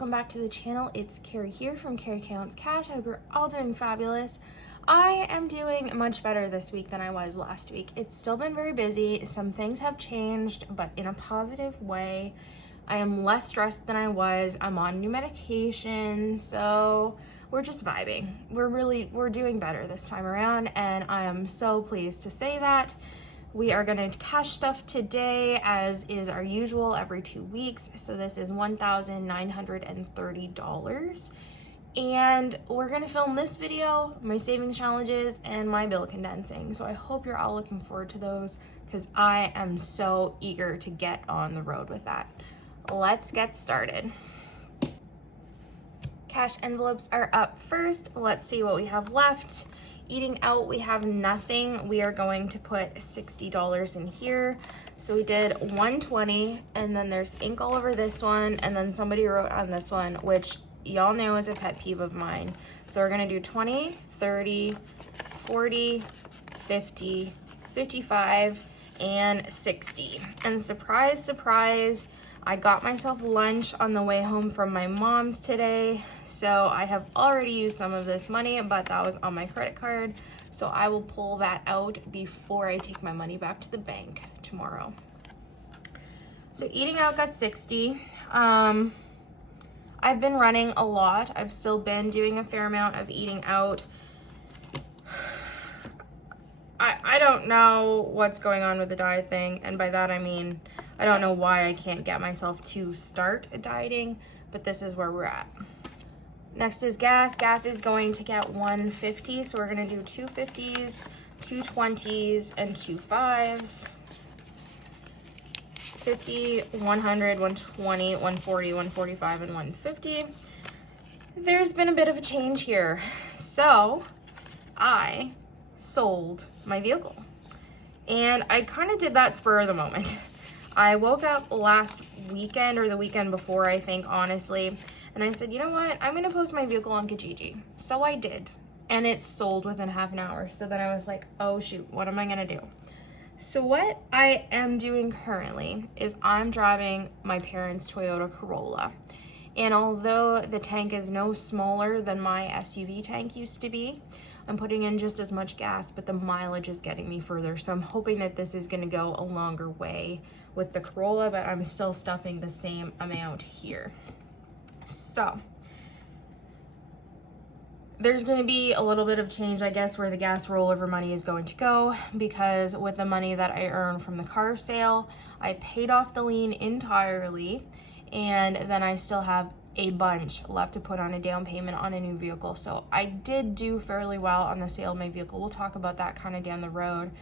welcome back to the channel. It's Carrie here from CaroCash. I hope you're all doing fabulous. I am doing much better this week than I was last week. It's still been very busy. Some things have changed, but in a positive way. I am less stressed than I was. I'm on new medication, so we're just vibing. We're doing better this time around, and I am so pleased to say that. We are gonna cash stuff today, as is our usual every 2 weeks. So this is $1,930. And we're gonna film this video, my savings challenges, and my bill condensing. So I hope you're all looking forward to those, because I am so eager to get on the road with that. Let's get started. Cash envelopes are up first. Let's see what we have left. Eating out, we have nothing. We are going to put $60 in here. So we did $120, and then there's ink all over this one, and then somebody wrote on this one, which y'all know is a pet peeve of mine. So we're gonna do 20, 30, 40, 50, 55, and 60. And surprise, surprise, I got myself lunch on the way home from my mom's today. So I have already used some of this money, but that was on my credit card. So I will pull that out before I take my money back to the bank tomorrow. So eating out got 60. I've been running a lot. I've still been doing a fair amount of eating out. I don't know what's going on with the diet thing, and by that I mean I don't know why I can't get myself to start dieting, but this is where we're at. Next is gas. Gas is going to get $1.50, so we're gonna do 2 50s, 2 20s, and 2 5s. 50, 100, 120, 140, 145, and 150. There's been a bit of a change here. So I sold my vehicle, and I kind of did that spur of the moment. I woke up last weekend, or the weekend before, I think, honestly, and I said, you know what, I'm gonna post my vehicle on Kijiji. So I did, and it sold within half an hour. So then I was like, oh shoot, what am I gonna do? So what I am doing currently is I'm driving my parents' Toyota Corolla. And although the tank is no smaller than my SUV tank used to be, I'm putting in just as much gas, but the mileage is getting me further. So I'm hoping that this is gonna go a longer way with the Corolla, but I'm still stuffing the same amount here. So there's gonna be a little bit of change, I guess, where the gas rollover money is going to go, because with the money that I earned from the car sale, I paid off the lien entirely, and then I still have a bunch left to put on a down payment on a new vehicle. So I did do fairly well on the sale of my vehicle. We'll talk about that kind of down the road.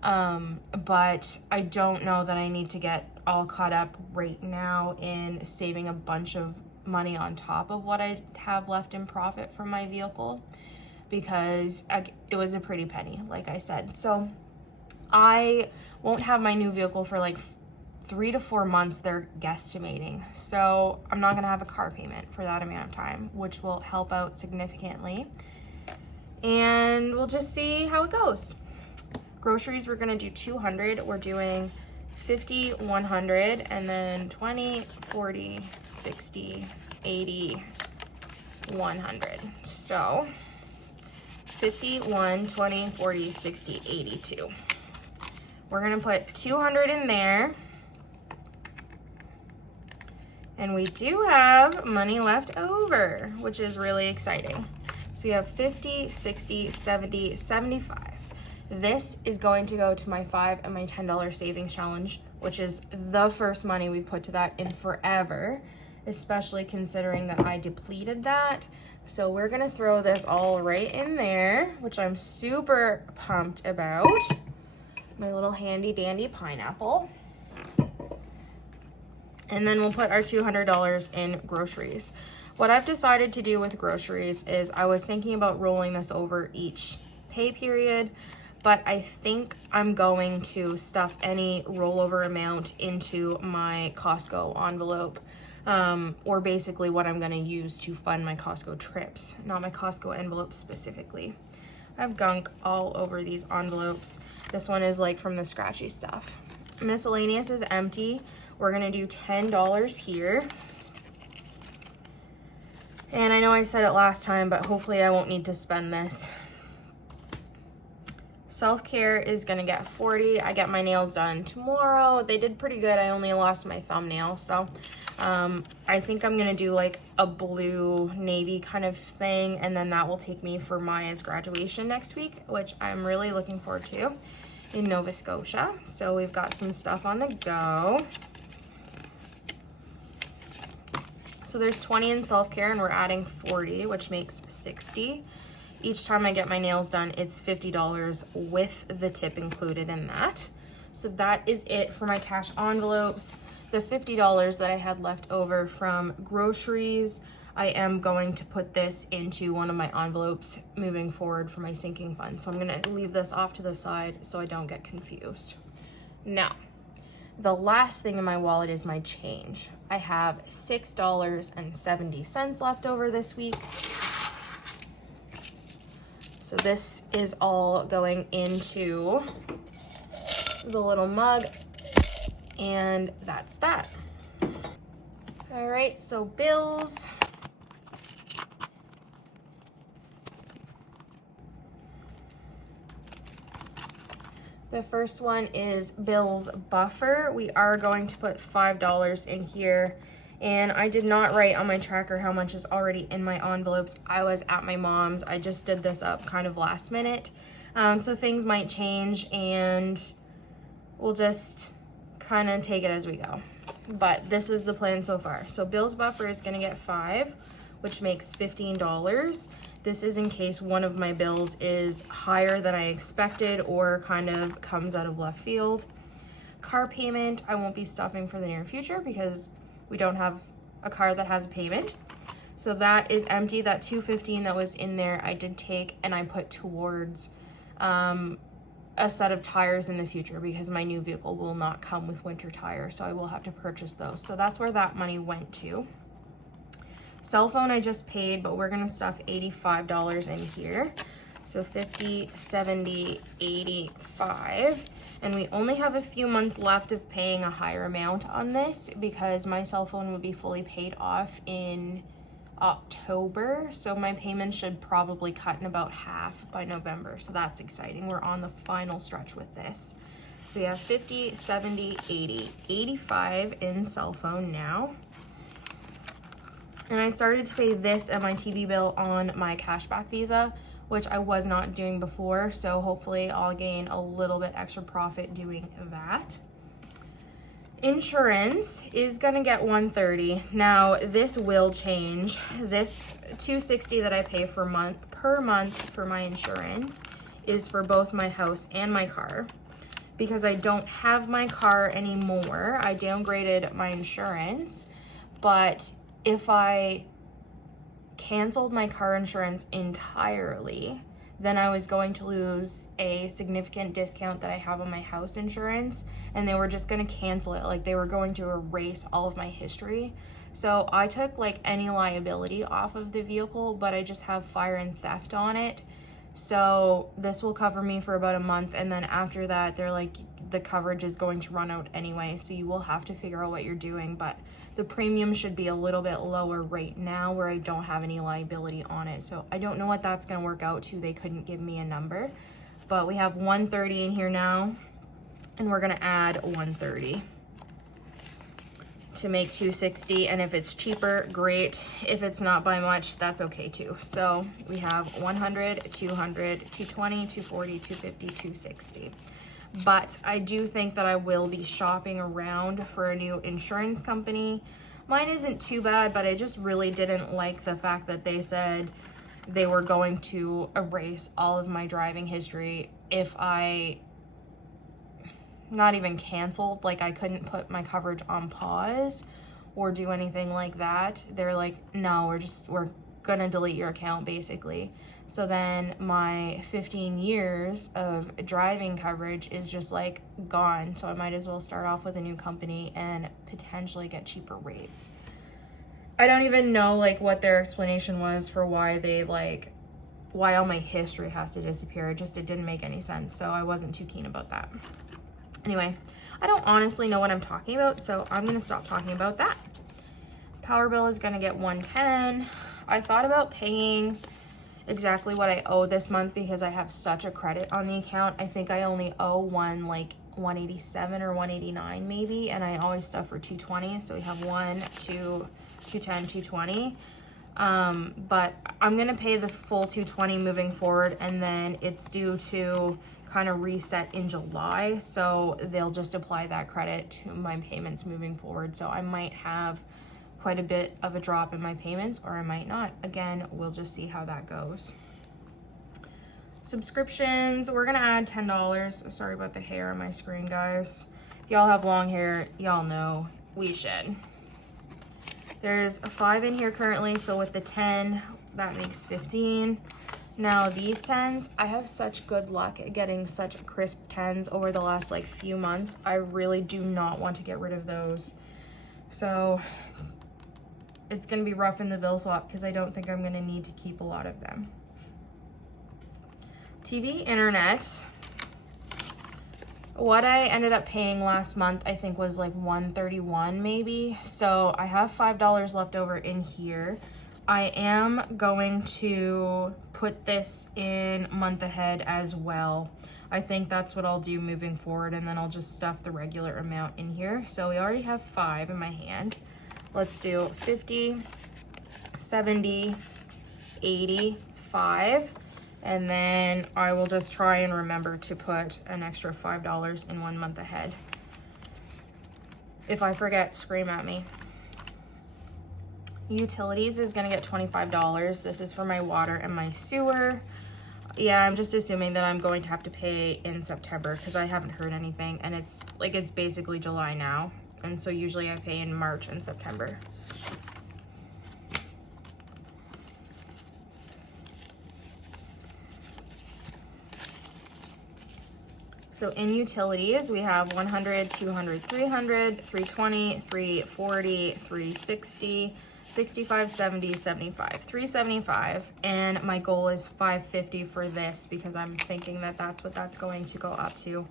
But I don't know that I need to get all caught up right now in saving a bunch of money on top of what I have left in profit from my vehicle, because it was a pretty penny, like I said. So I won't have my new vehicle for like 3 to 4 months, they're guesstimating. So I'm not gonna have a car payment for that amount of time, which will help out significantly. And we'll just see how it goes. Groceries, we're gonna do 200. We're doing 50, 100, and then 20, 40, 60, 80, 100. So 51, 20, 40, 60, 82. We're gonna put 200 in there. And we do have money left over, which is really exciting. So we have 50, 60, 70, 75. This is going to go to my $5 and my $10 savings challenge, which is the first money we put to that in forever, especially considering that I depleted that. So we're gonna throw this all right in there, which I'm super pumped about. My little handy dandy pineapple. And then we'll put our $200 in groceries. What I've decided to do with groceries is I was thinking about rolling this over each pay period, but I think I'm going to stuff any rollover amount into my Costco envelope, or basically what I'm gonna use to fund my Costco trips, not my Costco envelope specifically. I have gunk all over these envelopes. This one is like from the scratchy stuff. Miscellaneous is empty. We're gonna do $10 here. And I know I said it last time, but hopefully I won't need to spend this. Self-care is gonna get 40. I get my nails done tomorrow. They did pretty good. I only lost my thumbnail, so I think I'm gonna do like a blue navy kind of thing, and then that will take me for Maya's graduation next week, which I'm really looking forward to, in Nova Scotia. So we've got some stuff on the go. So there's 20 in self-care, and we're adding 40, which makes 60. Each time I get my nails done, it's $50 with the tip included in that. So that is it for my cash envelopes. The $50 that I had left over from groceries, I am going to put this into one of my envelopes moving forward for my sinking fund. So I'm gonna leave this off to the side so I don't get confused. Now, the last thing in my wallet is my change. I have $6.70 left over this week. So this is all going into the little mug, and that's that. All right, so bills. The first one is bills buffer. We are going to put $5 in here. And I did not write on my tracker how much is already in my envelopes. I was at my mom's. I just did this up kind of last minute. So things might change, and we'll just kind of take it as we go. But this is the plan so far. So bills buffer is gonna get 5, which makes $15. This is in case one of my bills is higher than I expected or kind of comes out of left field. Car payment, I won't be stuffing for the near future because we don't have a car that has a payment. So that is empty. That $215 that was in there, I did take and I put towards a set of tires in the future because my new vehicle will not come with winter tires, so I will have to purchase those. So that's where that money went to. Cell phone I just paid, but we're gonna stuff $85 in here. So 50, 70, 85. And we only have a few months left of paying a higher amount on this because my cell phone will be fully paid off in October. So my payment should probably cut in about half by November. So that's exciting. We're on the final stretch with this. So we have 50, 70, 80, 85 in cell phone now. And I started to pay this and my TV bill on my cashback Visa, which I was not doing before. So hopefully I'll gain a little bit extra profit doing that. Insurance is gonna get $130. Now this will change. This $260 that I pay per month for my insurance is for both my house and my car. Because I don't have my car anymore, I downgraded my insurance, but if I canceled my car insurance entirely, then I was going to lose a significant discount that I have on my house insurance, and they were just going to cancel it. Like, they were going to erase all of my history. So I took like any liability off of the vehicle, but I just have fire and theft on it. So this will cover me for about a month, and then after that they're like, the coverage is going to run out anyway, so you will have to figure out what you're doing. But the premium should be a little bit lower right now where I don't have any liability on it. So I don't know what that's going to work out to. They couldn't give me a number, but we have $130 in here now, and we're going to add $130 to make $260. And if it's cheaper, great. If it's not by much, that's okay too. So we have $100, $200, $220, $240, $250, $260. But I do think that I will be shopping around for a new insurance company. Mine isn't too bad, but I just really didn't like the fact that they said they were going to erase all of my driving history if I not even canceled. Like, I couldn't put my coverage on pause or do anything like that. They're like, no, we're gonna delete your account basically. So then my 15 years of driving coverage is just like gone. So I might as well start off with a new company and potentially get cheaper rates. I don't even know like what their explanation was for why why all my history has to disappear. It didn't make any sense. So I wasn't too keen about that. Anyway, I don't honestly know what I'm talking about, so I'm gonna stop talking about that. Power bill is gonna get $110. I thought about paying exactly what I owe this month because I have such a credit on the account. I think I only owe one like 187 or 189 maybe, and I always stuff for 220. So we have 1, 2, 210, 220. But I'm gonna pay the full 220 moving forward, and then it's due to kind of reset in July, so they'll just apply that credit to my payments moving forward. So I might have quite a bit of a drop in my payments, or I might not. Again, we'll just see how that goes. Subscriptions, we're gonna add $10. Sorry about the hair on my screen, guys. If y'all have long hair, y'all know we should. There's a 5 in here currently, so with the 10, that makes 15. Now these 10s, I have such good luck at getting such crisp 10s over the last like few months. I really do not want to get rid of those. So it's gonna be rough in the bill swap because I don't think I'm gonna need to keep a lot of them. TV, internet. What I ended up paying last month, I think was like $131 maybe. So I have $5 left over in here. I am going to put this in month ahead as well. I think that's what I'll do moving forward, and then I'll just stuff the regular amount in here. So we already have 5 in my hand. Let's do 50, 70, 80, 5. And then I will just try and remember to put an extra $5 in 1 month ahead. If I forget, scream at me. Utilities is gonna get $25. This is for my water and my sewer. Yeah, I'm just assuming that I'm going to have to pay in September because I haven't heard anything, and it's basically July now. And so usually I pay in March and September. So in utilities, we have 100, 200, 300, 320, 340, 360, 65, 70, 75, 375. And my goal is 550 for this because I'm thinking that that's what that's going to go up to.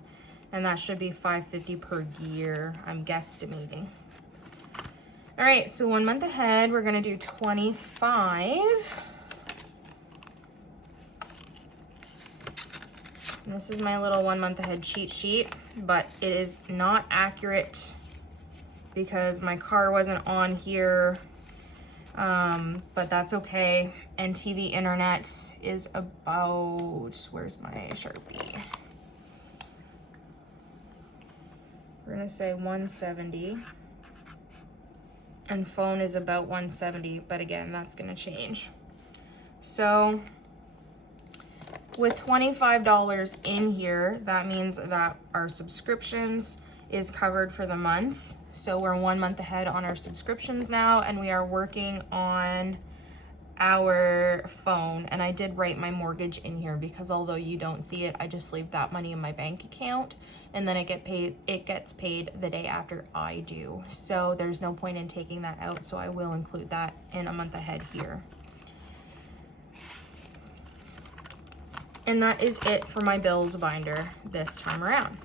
And that should be 550 per year, I'm guesstimating. All right, so 1 month ahead, we're gonna do 25. And this is my little 1 month ahead cheat sheet, but it is not accurate because my car wasn't on here, but that's okay. And TV internet is about, where's my Sharpie? We're gonna say 170. And phone is about 170, but again, that's gonna change. So with $25 in here, that means that our subscriptions is covered for the month. So we're 1 month ahead on our subscriptions now, and we are working on our phone. And I did write my mortgage in here because although you don't see it, I just leave that money in my bank account, and then it gets paid the day after I do. So there's no point in taking that out, so I will include that in a month ahead here. And that is it for my bills binder this time around.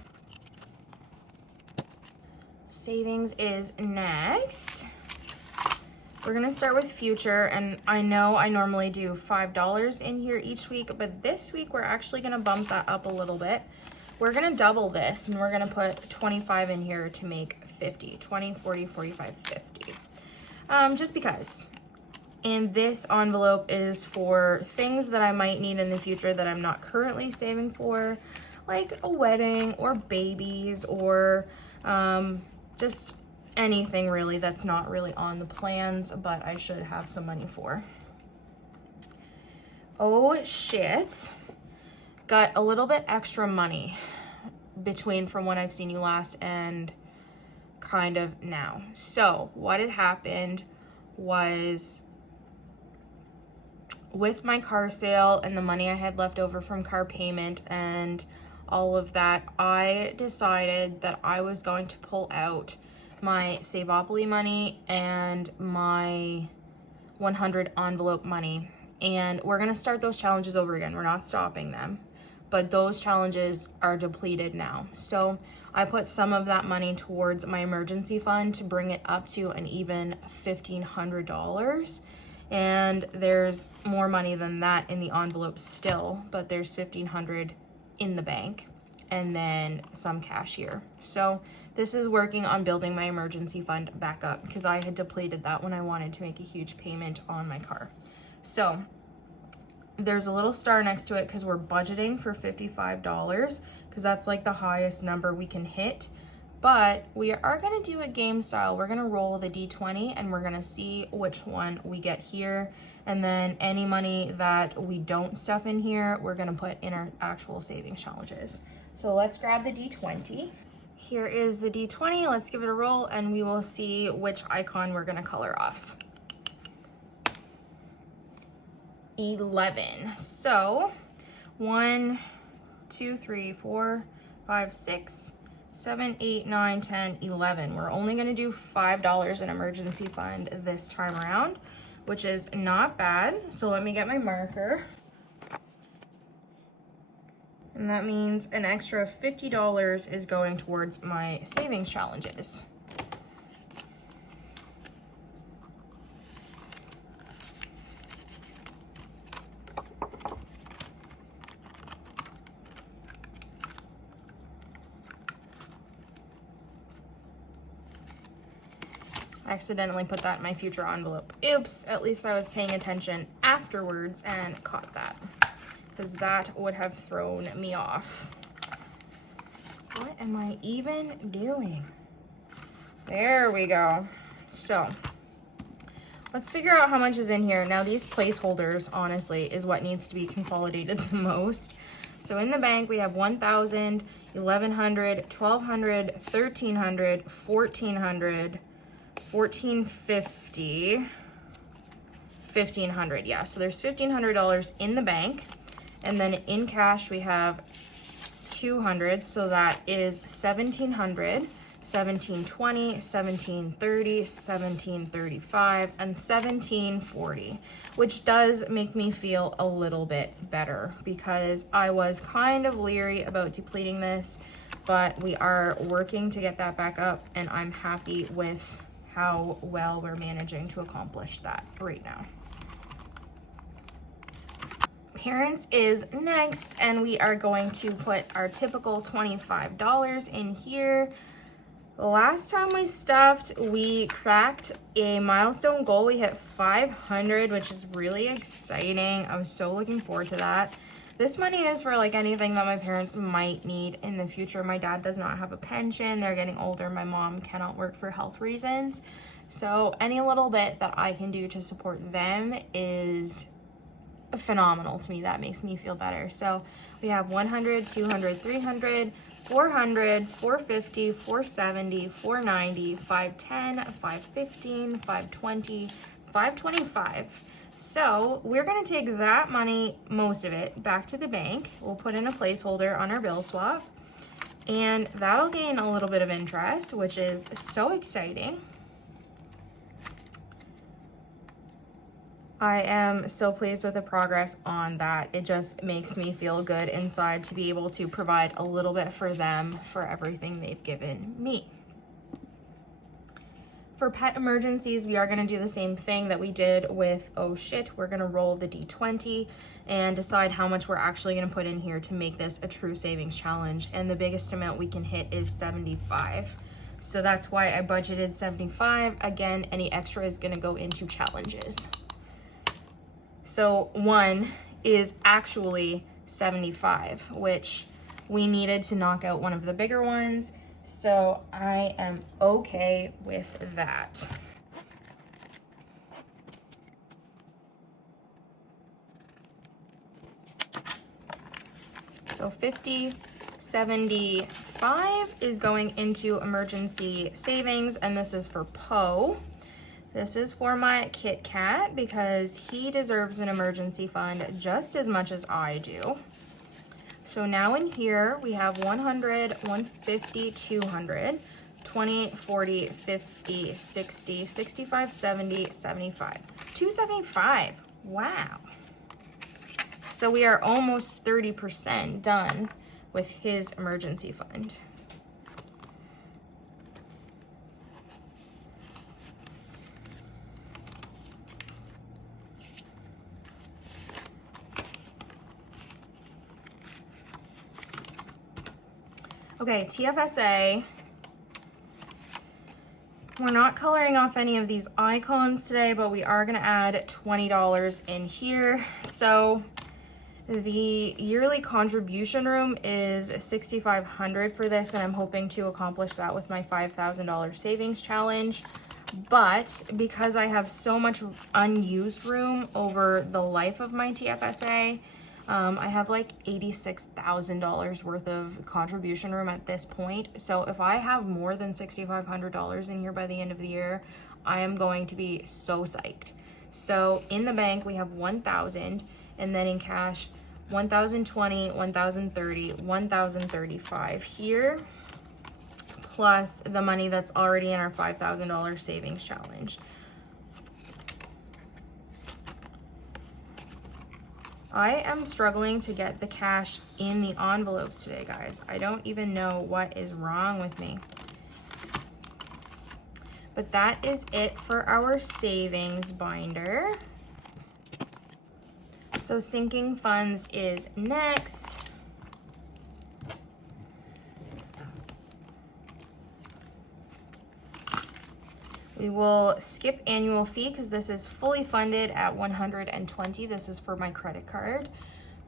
Savings is next. We're gonna start with future, and I know I normally do $5 in here each week, but this week we're actually gonna bump that up a little bit. We're gonna double this, and we're gonna put 25 in here to make 50, 20, 40, 45, 50. Just because. And this envelope is for things that I might need in the future that I'm not currently saving for, like a wedding or babies or just anything really that's not really on the plans, but I should have some money for. Oh shit, got a little bit extra money between from when I've seen you last and kind of now. So what had happened was, with my car sale and the money I had left over from car payment and all of that, I decided that I was going to pull out my Savopoly money and my 100 envelope money. And we're gonna start those challenges over again. We're not stopping them, but those challenges are depleted now. So I put some of that money towards my emergency fund to bring it up to an even $1,500. And there's more money than that in the envelope still, but there's $1,500 in the bank and then some cash here. So this is working on building my emergency fund back up because I had depleted that when I wanted to make a huge payment on my car. So there's a little star next to it because we're budgeting for $55 because that's like the highest number we can hit. But we are going to do a game style. We're going to roll the D20 and we're going to see which one we get here. And then any money that we don't stuff in here, we're going to put in our actual savings challenges. So let's grab the D20. Here is the D20. Let's give it a roll and we will see which icon we're going to color off. 11. So 1, 2, 3, 4, 5, 6, 7, 8, 9, 10, 11. We're only going to do $5 in emergency fund this time around, which is not bad. So let me get my marker. And that means an extra $50 is going towards my savings challenges. I accidentally put that in my future envelope. Oops, at least I was paying attention afterwards and caught that, because that would have thrown me off. What am I even doing? There we go. So let's figure out how much is in here. Now these placeholders, honestly, is what needs to be consolidated the most. So in the bank, we have 1,000, 1,100, 1,200, 1,300, 1,400, 1,450, 1,500, yeah. So there's $1,500 in the bank. And then in cash, we have 200, so that is 1,700, 1,720, 1,730, 1,735, and 1,740, which does make me feel a little bit better because I was kind of leery about depleting this, but we are working to get that back up, and I'm happy with how well we're managing to accomplish that right now. Parents is next, and we are going to put our typical $25 in here. Last time we stuffed, we cracked a milestone goal. We hit 500, which is really exciting. I was so looking forward to that. This money is for like anything that my parents might need in the future. My dad does not have a pension. They're getting older. My mom cannot work for health reasons. So any little bit that I can do to support them is phenomenal to me. That makes me feel better. So we have 100, 200, 300, 400, 450, 470, 490, 510, 515, 520, 525. So we're going to take that money, most of it, back to the bank. We'll put in a placeholder on our bill swap, and that'll gain a little bit of interest, which is so exciting. I am so pleased with the progress on that. It just makes me feel good inside to be able to provide a little bit for them for everything they've given me. For pet emergencies, we are going to do the same thing that we did with oh shit. We're going to roll the D20 and decide how much we're actually going to put in here to make this a true savings challenge. And the biggest amount we can hit is 75. So that's why I budgeted 75. Again, any extra is going to go into challenges. So 1 is actually 75, which we needed to knock out one of the bigger ones. So I am okay with that. So 50, 75 is going into emergency savings, and this is for Poe. This is for my Kit Kat because he deserves an emergency fund just as much as I do. So now in here, we have 100, 150, 200, 20, 40, 50, 60, 65, 70, 75. 275. Wow. So we are almost 30% done with his emergency fund. Okay, TFSA. We're not coloring off any of these icons today, but we are gonna add $20 in here. So the yearly contribution room is $6,500 for this, and I'm hoping to accomplish that with my $5,000 savings challenge. But because I have so much unused room over the life of my TFSA, I have like $86,000 worth of contribution room at this point. So if I have more than $6,500 in here by the end of the year, I am going to be so psyched. So in the bank, we have 1,000, and then in cash, 1,020, 1,030, 1,035 here, plus the money that's already in our $5,000 savings challenge. I am struggling to get the cash in the envelopes today, guys. I don't even know what is wrong with me. But that is it for our savings binder. So sinking funds is next. We will skip annual fee because this is fully funded at $120. This is for my credit card.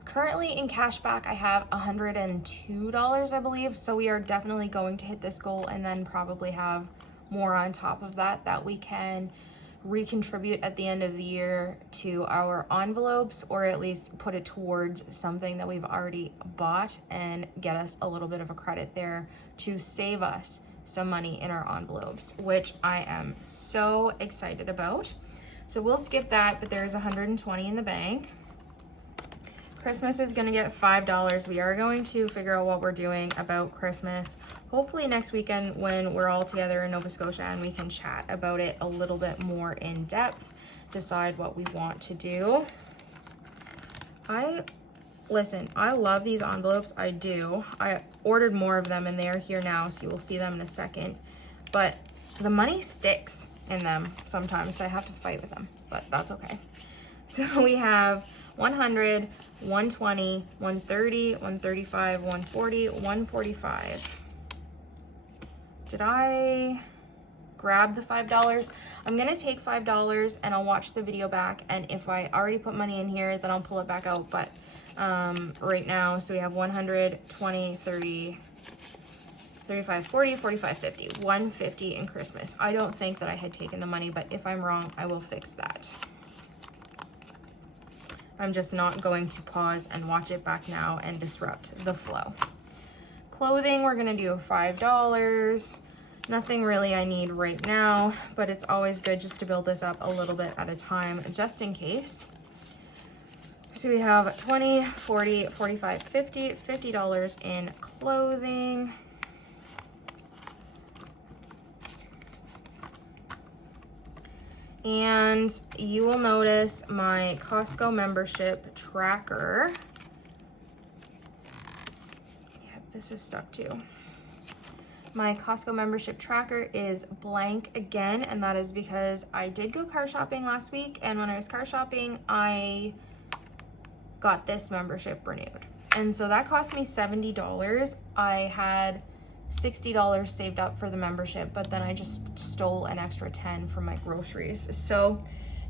Currently in cashback, I have $102, I believe. So we are definitely going to hit this goal and then probably have more on top of that that we can recontribute at the end of the year to our envelopes, or at least put it towards something that we've already bought and get us a little bit of a credit there to save us some money in our envelopes, which I am so excited about. So we'll skip that, but there's 120 in the bank. Christmas is gonna get $5. We are going to figure out what we're doing about Christmas. Hopefully next weekend when we're all together in Nova Scotia and we can chat about it a little bit more in depth, decide what we want to do. Listen, I love these envelopes, I do. I ordered more of them and they are here now, so you will see them in a second. But the money sticks in them sometimes, so I have to fight with them, but that's okay. So we have 100, 120, 130, 135, 140, 145. Did I grab the $5? I'm gonna take $5 and I'll watch the video back, and if I already put money in here, then I'll pull it back out. But right now, so we have 100, 20, 30, 35, 40, 45, 50, 150 in Christmas. I don't think that I had taken the money, but if I'm wrong, I will fix that. I'm just not going to pause and watch it back now and disrupt the flow. Clothing, we're gonna do $5. Nothing really I need right now, but it's always good just to build this up a little bit at a time, just in case. So we have 20, 40, 45, 50, $50 in clothing. And you will notice my Costco membership tracker. Yeah, this is stuck too. My Costco membership tracker is blank again, and that is because I did go car shopping last week, and when I was car shopping, I got this membership renewed. And so that cost me $70. I had $60 saved up for the membership, but then I just stole an extra 10 from my groceries. So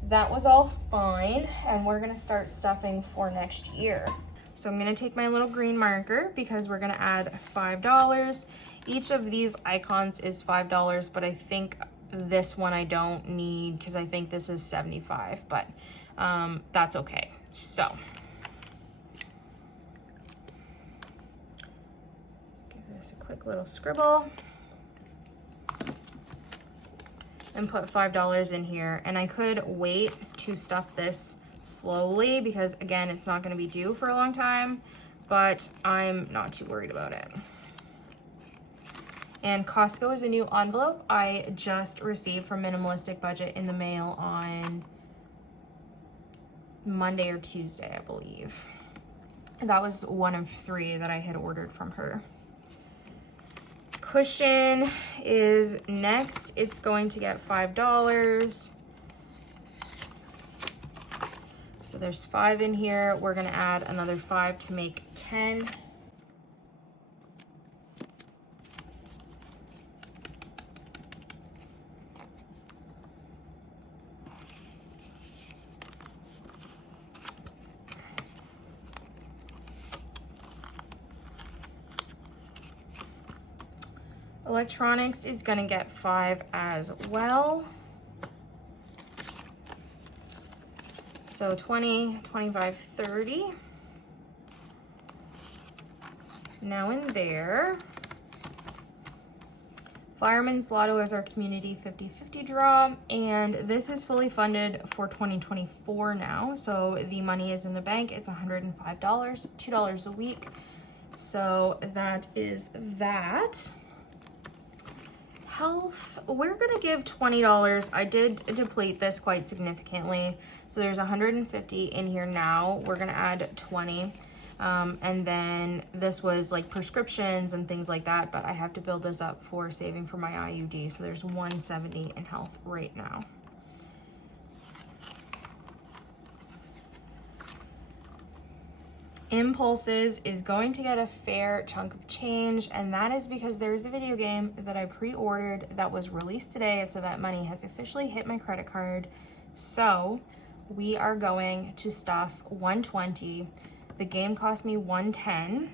that was all fine, and we're gonna start stuffing for next year. So I'm gonna take my little green marker because we're gonna add $5. Each of these icons is $5, but I think this one I don't need because I think this is 75, but that's okay. So a quick little scribble and put $5 in here, and I could wait to stuff this slowly because again it's not going to be due for a long time, but I'm not too worried about it. And Costco is a new envelope I just received from Minimalistic Budget in the mail on Monday or Tuesday, I believe. That was one of 3 that I had ordered from her. Cushion is next. It's going to get $5. So there's 5 in here. We're gonna add another 5 to make 10. Electronics is gonna get 5 as well. So 20, 25, 30. Now in there. Fireman's Lotto is our community 50-50 draw, and this is fully funded for 2024 now. So the money is in the bank. It's $105, $2 a week. So that is that. Health, we're gonna give $20. I did deplete this quite significantly. So there's 150 in here now. We're gonna add 20. And then this was like prescriptions and things like that, but I have to build this up for saving for my IUD. So there's 170 in health right now. Impulses is going to get a fair chunk of change, and that is because there's a video game that I pre-ordered that was released today, so that money has officially hit my credit card. So we are going to stuff 120. The game cost me 110,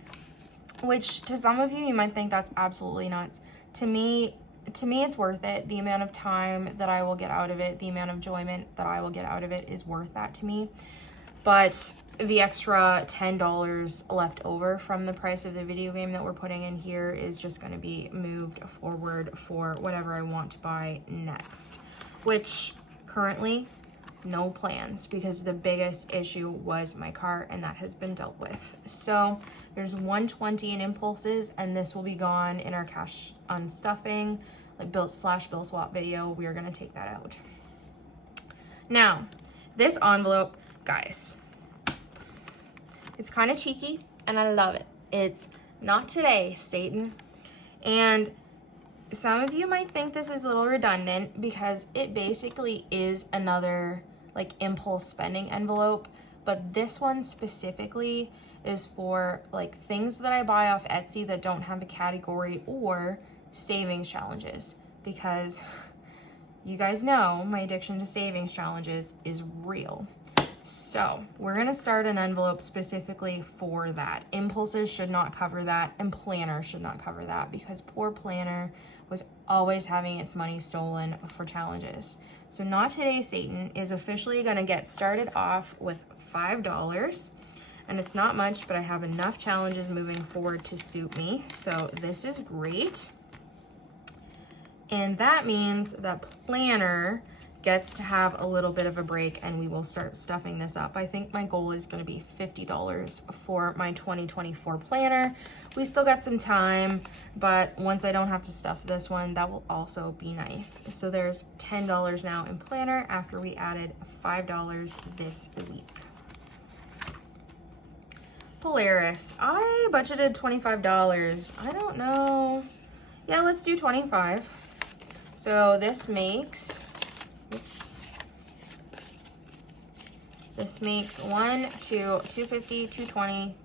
which to some of you, you might think that's absolutely nuts. To me, it's worth it. The amount of time that I will get out of it, the amount of enjoyment that I will get out of it is worth that to me. But the extra $10 left over from the price of the video game that we're putting in here is just going to be moved forward for whatever I want to buy next, which currently no plans, because the biggest issue was my car, and that has been dealt with. So there's 120 in impulses, and this will be gone in our cash on stuffing, like bill swap video. We are going to take that out. Now, this envelope, guys, it's kind of cheeky, and I love it. It's not today, Satan. And some of you might think this is a little redundant because it basically is another like impulse spending envelope, but this one specifically is for like things that I buy off Etsy that don't have a category, or savings challenges, because you guys know my addiction to savings challenges is real. So we're gonna start an envelope specifically for that. Impulses should not cover that, and Planner should not cover that, because poor Planner was always having its money stolen for challenges. So Not Today Satan is officially gonna get started off with $5. And it's not much, but I have enough challenges moving forward to suit me. So this is great. And that means that Planner gets to have a little bit of a break, and we will start stuffing this up. I think my goal is going to be $50 for my 2024 planner. We still got some time, but once I don't have to stuff this one, that will also be nice. So there's $10 now in planner after we added $5 this week. Polaris, I budgeted $25. I don't know. Yeah, let's do 25. So this makes, oops. This makes 1, 2, 250, 220.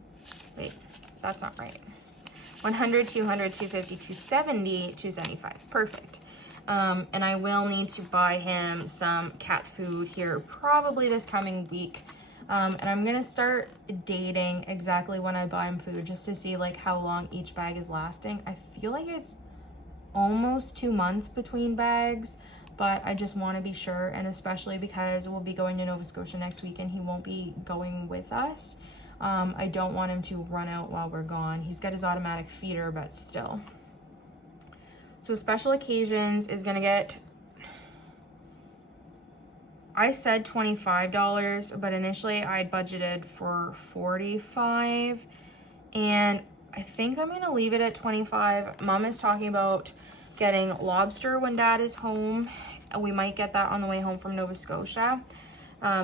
Wait, that's not right. 100, 200, 250, 270, 275. Perfect. And I will need to buy him some cat food here probably this coming week. And I'm gonna start dating exactly when I buy him food, just to see like how long each bag is lasting. I feel like it's almost 2 months between bags, but I just want to be sure, and especially because we'll be going to Nova Scotia next week and he won't be going with us. I don't want him to run out while we're gone. He's got his automatic feeder, but still. So special occasions is gonna get, I said $25, but initially I'd budgeted for $45, and I think I'm gonna leave it at $25. Mom is talking about getting lobster when Dad is home. We might get that on the way home from Nova Scotia,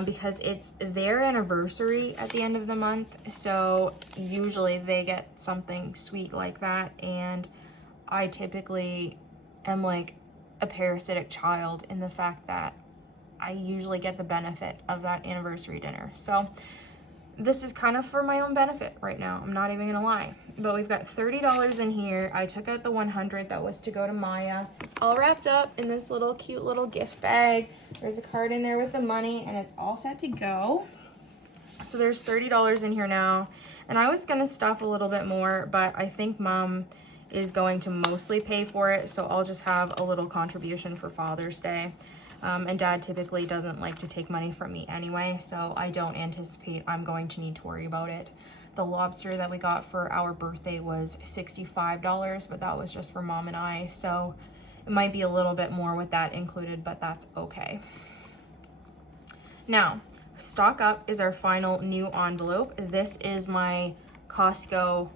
because it's their anniversary at the end of the month. So usually they get something sweet like that, and I typically am like a parasitic child in the fact that I usually get the benefit of that anniversary dinner. So this is kind of for my own benefit right now. I'm not even gonna lie. But we've got $30 in here. I took out the 100 that was to go to Maya. It's all wrapped up in this little cute little gift bag. There's a card in there with the money, and it's all set to go. So there's $30 in here now. And I was gonna stuff a little bit more, but I think Mom is going to mostly pay for it. So I'll just have a little contribution for Father's Day. And Dad typically doesn't like to take money from me anyway, so I don't anticipate I'm going to need to worry about it. The lobster that we got for our birthday was $65, but that was just for Mom and I, so it might be a little bit more with that included, but that's okay. Now, stock up is our final new envelope. This is my Costco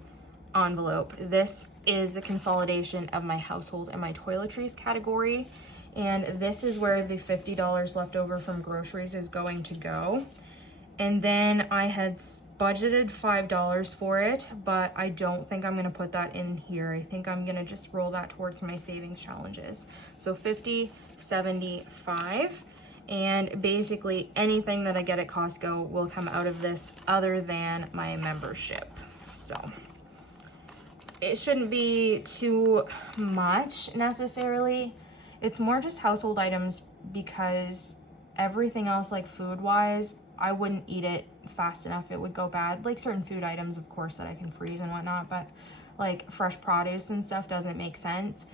envelope. This is the consolidation of my household and my toiletries category. And this is where the $50 left over from groceries is going to go. And then I had budgeted $5 for it, but I don't think I'm gonna put that in here. I think I'm gonna just roll that towards my savings challenges. So 50, 75, and basically anything that I get at Costco will come out of this other than my membership. So it shouldn't be too much necessarily. It's more just household items because everything else, like food wise, I wouldn't eat it fast enough. It would go bad. Like certain food items, of course, that I can freeze and whatnot, but like fresh produce and stuff doesn't make sense.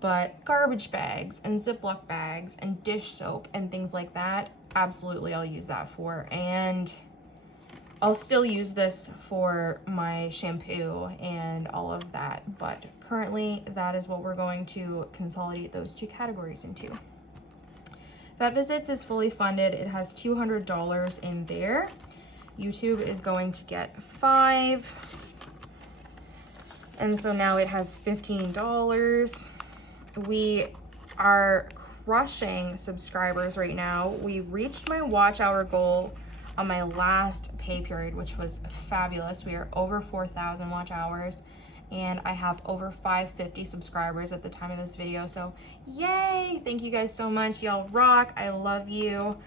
But garbage bags and Ziploc bags and dish soap and things like that, absolutely I'll use that for. And I'll still use this for my shampoo and all of that, but currently that is what we're going to consolidate those two categories into. Vet Visits is fully funded. It has $200 in there. YouTube is going to get $5. And so now it has $15. We are crushing subscribers right now. We reached my watch hour goal on my last pay period, which was fabulous. We are over 4,000 watch hours, and I have over 550 subscribers at the time of this video. So yay, thank you guys so much. Y'all rock. I love you.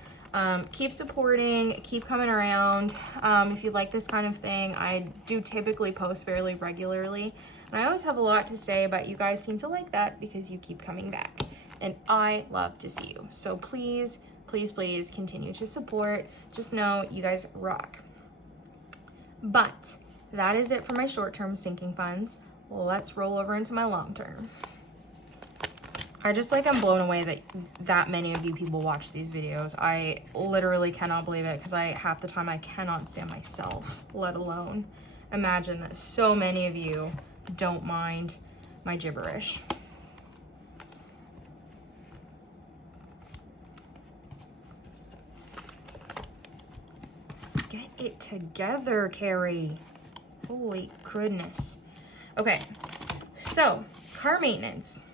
Keep supporting, keep coming around. If you like this kind of thing, I do typically post fairly regularly, and I always have a lot to say, but you guys seem to like that because you keep coming back, and I love to see you. So please, please, please continue to support. Just know you guys rock. But that is it for my short-term sinking funds. Well, let's roll over into my long-term. I'm blown away that many of you people watch these videos. I literally cannot believe it, because half the time I cannot stand myself, let alone imagine that so many of you don't mind my gibberish. Get it together, Carrie. Holy goodness. Okay, so car maintenance.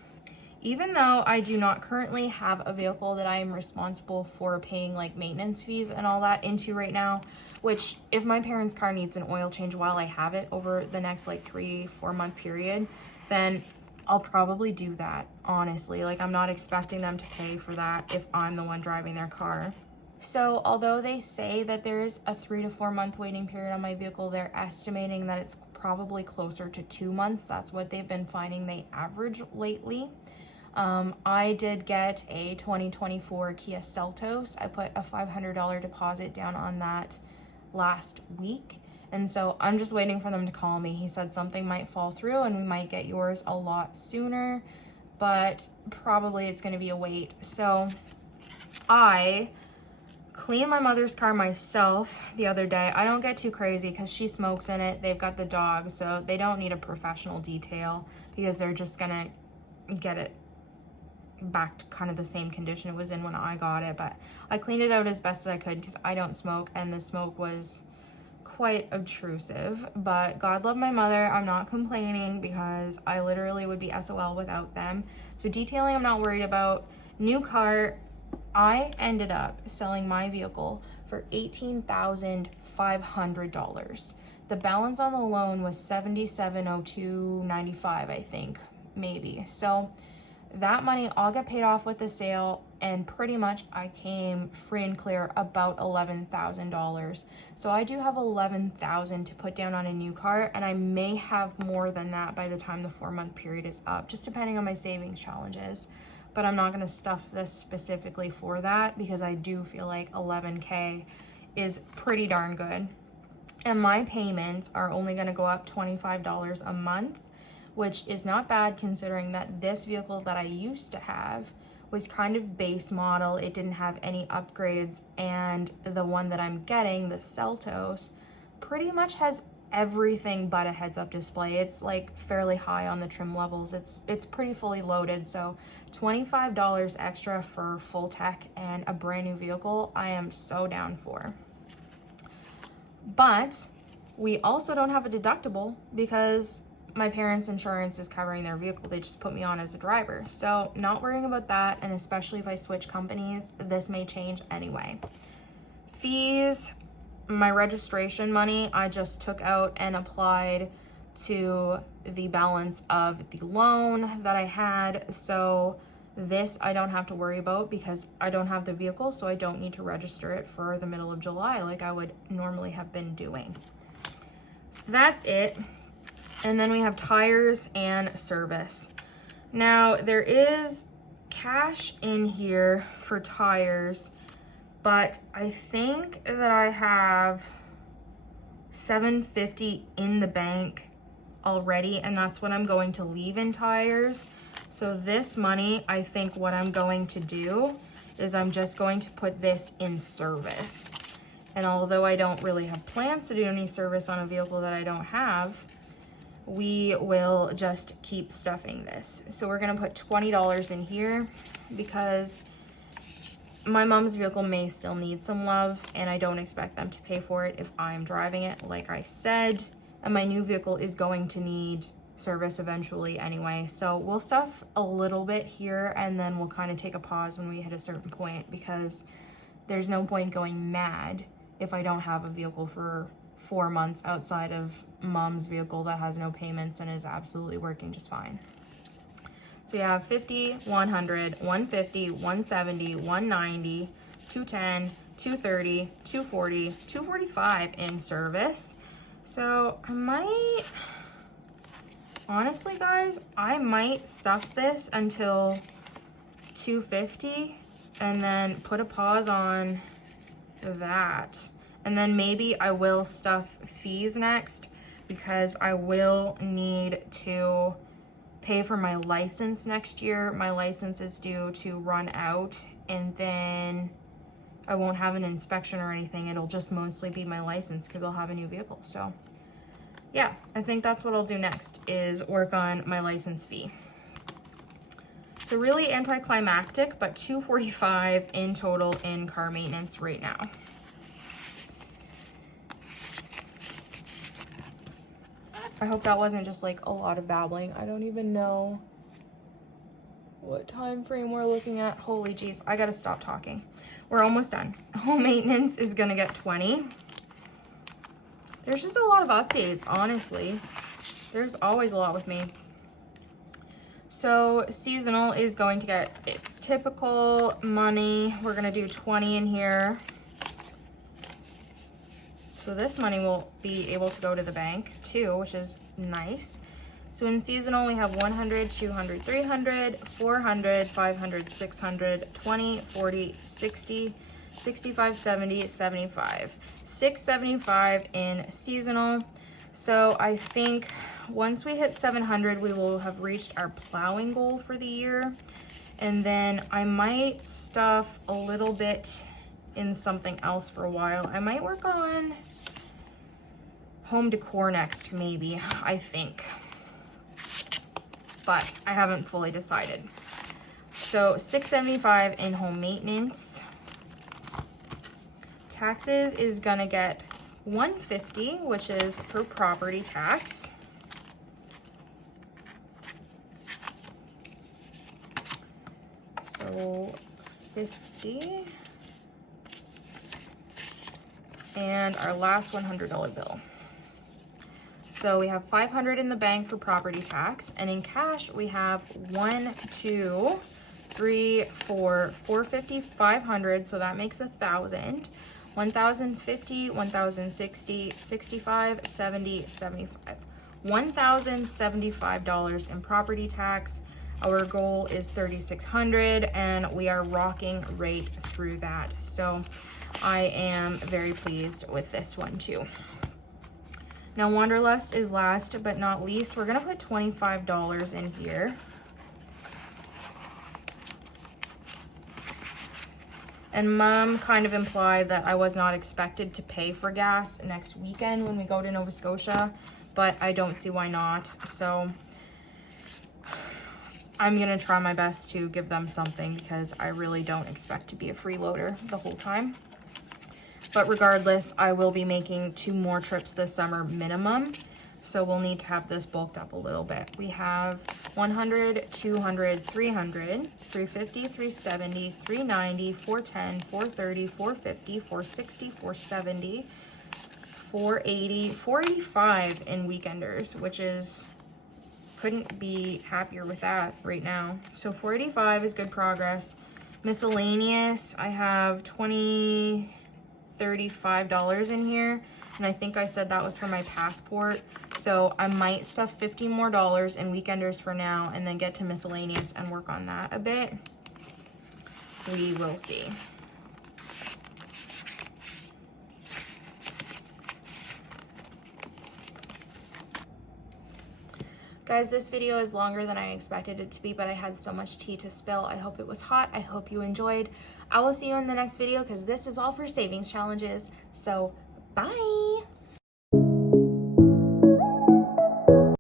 Even though I do not currently have a vehicle that I am responsible for paying like maintenance fees and all that into right now, which if my parents' car needs an oil change while I have it over the next like 3-4 month period, then I'll probably do that, honestly. Like, I'm not expecting them to pay for that if I'm the one driving their car. So although they say that there is a 3 to 4 month waiting period on my vehicle, they're estimating that it's probably closer to 2 months. That's what they've been finding they average lately. I did get a 2024 Kia Seltos. I put a $500 deposit down on that last week. And so I'm just waiting for them to call me. He said something might fall through and we might get yours a lot sooner, but probably it's going to be a wait. So I cleaned my mother's car myself the other day. I don't get too crazy because she smokes in it. They've got the dog, so they don't need a professional detail because they're just going to get it back to kind of the same condition it was in when I got it. But I cleaned it out as best as I could because I don't smoke, and the smoke was quite obtrusive. But God love my mother, I'm not complaining because I literally would be SOL without them. So detailing I'm not worried about. New car, I ended up selling my vehicle for $18,500. The balance on the loan was $77,0295, I think, maybe. So that money all got paid off with the sale, and pretty much I came free and clear about $11,000. So I do have $11,000 to put down on a new car, and I may have more than that by the time the 4 month period is up, just depending on my savings challenges. But I'm not going to stuff this specifically for that because I do feel like $11K is pretty darn good. And my payments are only going to go up $25 a month, which is not bad considering that this vehicle that I used to have was kind of base model. It didn't have any upgrades, and the one that I'm getting, the Seltos, pretty much has everything but a heads-up display. It's like fairly high on the trim levels. It's pretty fully loaded, so $25 extra for full tech and a brand new vehicle, I am so down for. But we also don't have a deductible because my parents' insurance is covering their vehicle. They just put me on as a driver. So not worrying about that, and especially if I switch companies, this may change anyway. Fees, my registration money, I just took out and applied to the balance of the loan that I had. So this I don't have to worry about because I don't have the vehicle, so I don't need to register it for the middle of July like I would normally have been doing. So that's it. And then we have tires and service. Now there is cash in here for tires, but I think that I have $750 in the bank already, and that's what I'm going to leave in tires. So this money, I think what I'm going to do is I'm just going to put this in service. And although I don't really have plans to do any service on a vehicle that I don't have, we will just keep stuffing this. So we're gonna put $20 in here because my mom's vehicle may still need some love, and I don't expect them to pay for it if I'm driving it, like I said. And my new vehicle is going to need service eventually anyway. So we'll stuff a little bit here, and then we'll kind of take a pause when we hit a certain point, because there's no point going mad if I don't have a vehicle for 4 months outside of mom's vehicle that has no payments and is absolutely working just fine. So you have 50, 100, 150, 170, 190, 210, 230, 240, 245 in service. So I might, honestly guys, I might stuff this until 250 and then put a pause on that. And then maybe I will stuff fees next, because I will need to pay for my license next year. My license is due to run out, and then I won't have an inspection or anything. It'll just mostly be my license because I'll have a new vehicle. So yeah, I think that's what I'll do next, is work on my license fee. So really anticlimactic, but $245 in total in car maintenance right now. I hope that wasn't just like a lot of babbling. I don't even know what time frame we're looking at. Holy jeez, I gotta stop talking. We're almost done. Home maintenance is gonna get 20. There's just a lot of updates, honestly. There's always a lot with me. So seasonal is going to get its typical money. We're gonna do 20 in here. So this money will be able to go to the bank too, which is nice. So in seasonal, we have 100, 200, 300, 400, 500, 600, 20, 40, 60, 65, 70, 75. 675 in seasonal. So I think once we hit 700, we will have reached our plowing goal for the year. And then I might stuff a little bit in something else for a while. I might work on home decor next, maybe, I think. But I haven't fully decided. So $675 in home maintenance. Taxes is gonna get $150, which is for property tax. So 50. And our last $100 bill. So we have 500 in the bank for property tax, and in cash we have 1, 2, 3, 4, 450, 500. So that makes 1,000. 1,050, 1,060, 65, 70, 75. $1,075 in property tax. Our goal is 3,600, and we are rocking right through that. So I am very pleased with this one too. Now Wanderlust is last but not least. We're gonna put $25 in here. And Mom kind of implied that I was not expected to pay for gas next weekend when we go to Nova Scotia, but I don't see why not. So I'm gonna try my best to give them something because I really don't expect to be a freeloader the whole time. But regardless, I will be making 2 more trips this summer minimum. So we'll need to have this bulked up a little bit. We have 100, 200, 300, 350, 370, 390, 410, 430, 450, 460, 470, 480, 485 in weekenders, which is, couldn't be happier with that right now. So 485 is good progress. Miscellaneous, I have $35 in here. And I think I said that was for my passport. So I might stuff $50 more in weekenders for now and then get to miscellaneous and work on that a bit. We will see. Guys, this video is longer than I expected it to be, but I had so much tea to spill. I hope it was hot. I hope you enjoyed. I will see you in the next video because this is all for savings challenges. So bye.